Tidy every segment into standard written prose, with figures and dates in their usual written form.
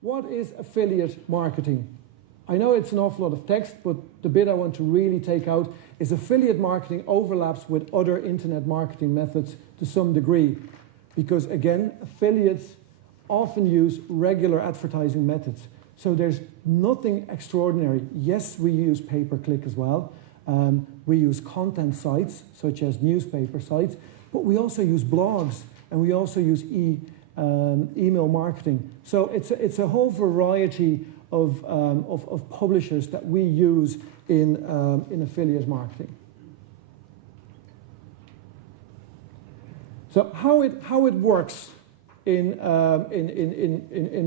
what is affiliate marketing? I know it's an awful lot of text, but the bit I want to really take out is affiliate marketing overlaps with other internet marketing methods to some degree. Because again, affiliates often use regular advertising methods. So there's nothing extraordinary. Yes, we use pay-per-click as well. We use content sites, such as newspaper sites, but we also use blogs, and we also use email marketing. So it's a whole variety of publishers that we use in affiliate marketing. So how it works in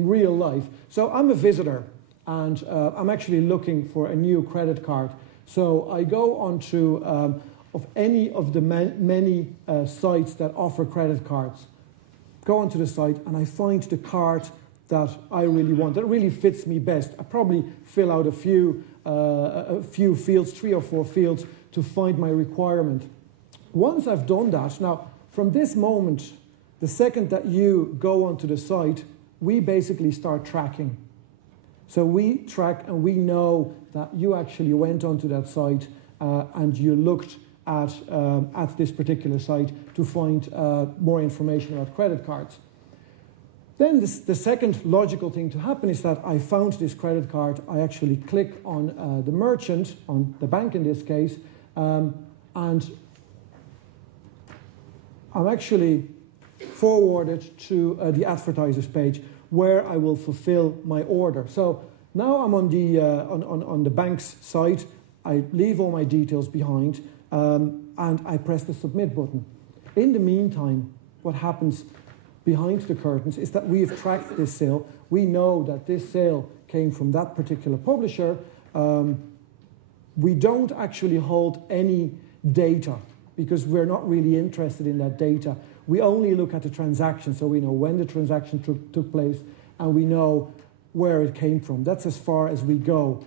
real life. So I'm a visitor, and I'm actually looking for a new credit card. So I go onto of any of the many sites that offer credit cards. Go onto the site, and I find the card that I really want, that really fits me best. I probably fill out a few fields, 3 or 4 fields, to find my requirement. Once I've done that, now from this moment, the second that you go onto the site, we basically start tracking. So we track, and we know that you actually went onto that site and you looked at this particular site to find more information about credit cards. Then the second logical thing to happen is that I found this credit card. I actually click on the merchant, on the bank in this case, and I'm actually forwarded to the advertiser's page where I will fulfill my order. So now I'm on the bank's site. I leave all my details behind, and I press the submit button. In the meantime, what happens behind the curtains is that we have tracked this sale. We know that this sale came from that particular publisher. We don't actually hold any data because we're not really interested in that data. We only look at the transaction, so we know when the transaction took place, and we know where it came from. That's as far as we go.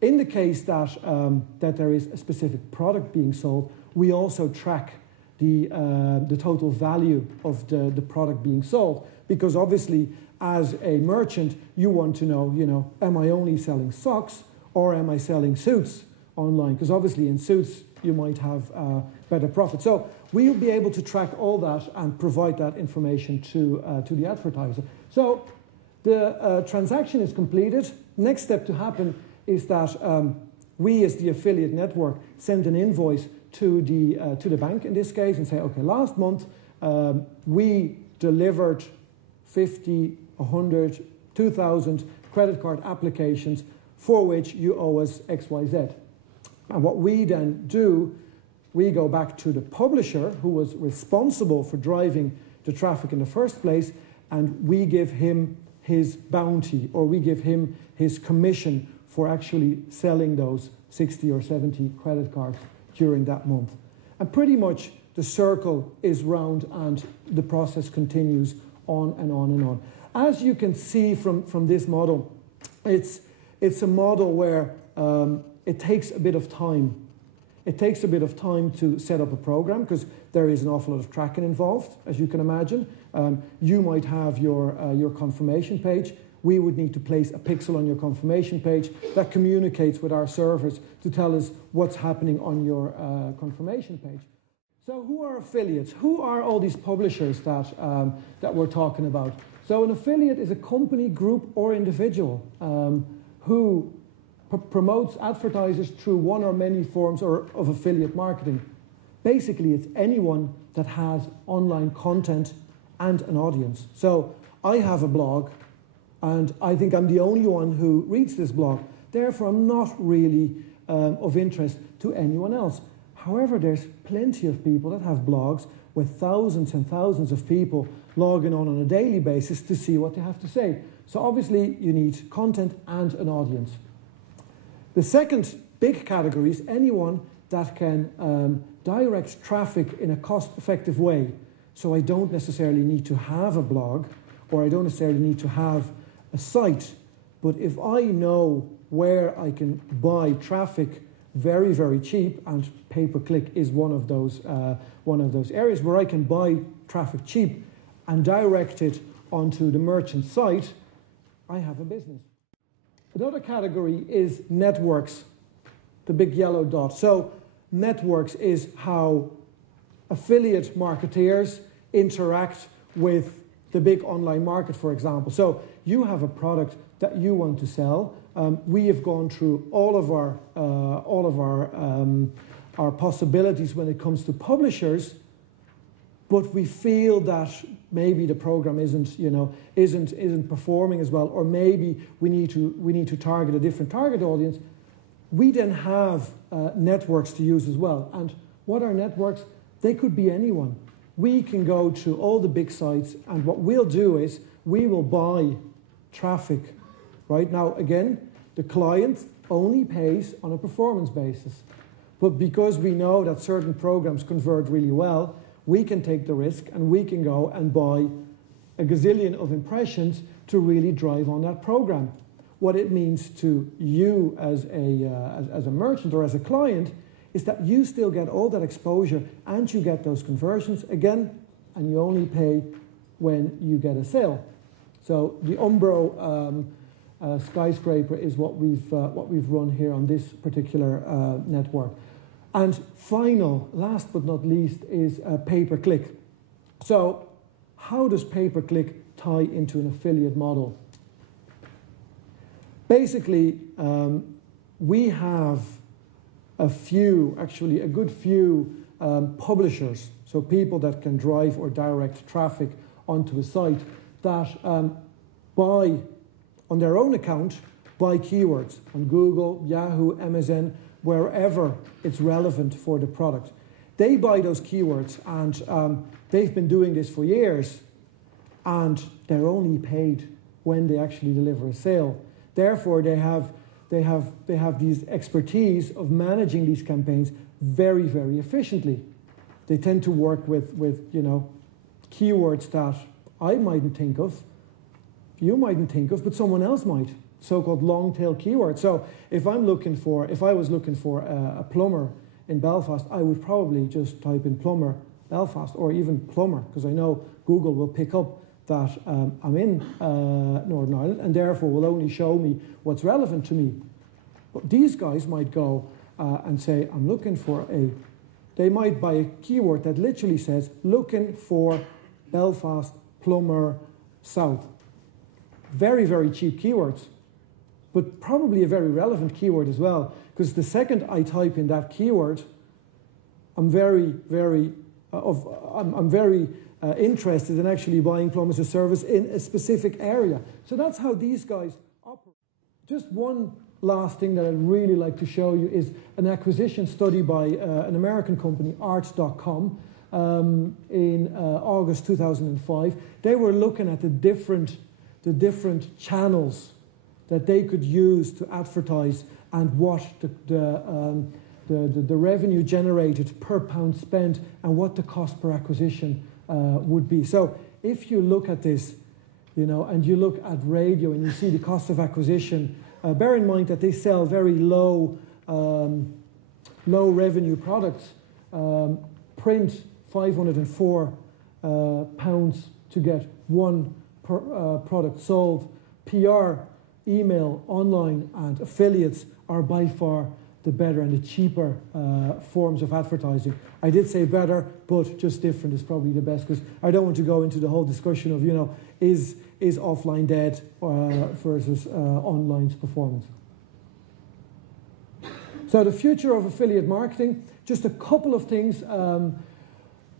In the case that there is a specific product being sold, we also track the total value of the product being sold, because obviously as a merchant you want to know, am I only selling socks or am I selling suits online? Because obviously in suits you might have better profit. So we will be able to track all that and provide that information to the advertiser. So the transaction is completed. Next step to happen is that we, as the affiliate network, send an invoice to the bank in this case and say, okay, last month we delivered 50, 100, 2,000 credit card applications for which you owe us XYZ. And what we then do, we go back to the publisher who was responsible for driving the traffic in the first place, and we give him his bounty, or we give him his commission for actually selling those 60 or 70 credit cards during that month. And pretty much the circle is round and the process continues on and on and on. As you can see from this model, it's a model where it takes a bit of time. It takes a bit of time to set up a program because there is an awful lot of tracking involved, as you can imagine. You might have your confirmation page. We would need to place a pixel on your confirmation page that communicates with our servers to tell us what's happening on your confirmation page. So who are affiliates? Who are all these publishers that we're talking about? So an affiliate is a company, group, or individual who promotes advertisers through one or many forms of affiliate marketing. Basically, it's anyone that has online content and an audience. So I have a blog, and I think I'm the only one who reads this blog. Therefore, I'm not really of interest to anyone else. However, there's plenty of people that have blogs with thousands and thousands of people logging on a daily basis to see what they have to say. So obviously, you need content and an audience. The second big category is anyone that can direct traffic in a cost-effective way. So I don't necessarily need to have a blog, or I don't necessarily need to have a site, but if I know where I can buy traffic very, very cheap, and pay-per-click is one of those areas where I can buy traffic cheap and direct it onto the merchant site, I have a business. Another category is networks, the big yellow dot. So networks is how affiliate marketeers interact with the big online market, for example. So you have a product that you want to sell. We have gone through all of our possibilities when it comes to publishers, but we feel that maybe the program isn't performing as well, or maybe we need to target a different target audience. We then have networks to use as well. And what are networks? They could be anyone. We can go to all the big sites, and what we'll do is we will buy traffic. Right now, again, the client only pays on a performance basis. But because we know that certain programs convert really well, we can take the risk and we can go and buy a gazillion of impressions to really drive on that program. What it means to you as a merchant or as a client is that you still get all that exposure and you get those conversions again, and you only pay when you get a sale. So the Umbro skyscraper is what we've run here on this particular network. And last but not least, is pay-per-click. So how does pay-per-click tie into an affiliate model? Basically, we have a good few publishers, so people that can drive or direct traffic onto a site that buy on their own account, buy keywords on Google, Yahoo, Amazon, wherever it's relevant for the product. They buy those keywords, and they've been doing this for years, and they're only paid when they actually deliver a sale. Therefore, they have these expertise of managing these campaigns very, very efficiently. They tend to work with keywords that I mightn't think of, you mightn't think of, but someone else might. So-called long-tail keywords. So if I was looking for a plumber in Belfast, I would probably just type in plumber Belfast, or even plumber, because I know Google will pick up that I'm in Northern Ireland, and therefore will only show me what's relevant to me. But these guys might go and say, I'm looking for they might buy a keyword that literally says, looking for Belfast plumber south. Very, very cheap keywords, but probably a very relevant keyword as well, because the second I type in that keyword, I'm very interested in actually buying plumbers as a service in a specific area. So that's how these guys operate. Just one last thing that I'd really like to show you is an acquisition study by an American company, Art.com, in August 2005. They were looking at the different channels that they could use to advertise, and what the revenue generated per pound spent, and what the cost per acquisition would be. So if you look at this, and you look at radio and you see the cost of acquisition, bear in mind that they sell very low revenue products. Print, £504 to get one product sold. PR, email, online, and affiliates are by far the better and the cheaper forms of advertising. I did say better, but just different is probably the best, because I don't want to go into the whole discussion of, is offline dead versus online's performance. So the future of affiliate marketing, just a couple of things.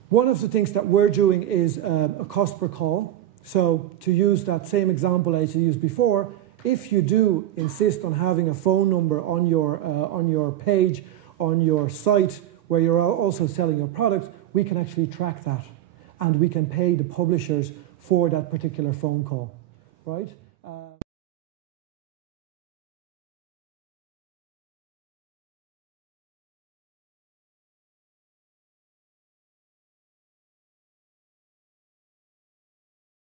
One of the things that we're doing is a cost per call. So to use that same example as I used before, if you do insist on having a phone number on your page, on your site, where you're also selling your products, we can actually track that, and we can pay the publishers for that particular phone call, right?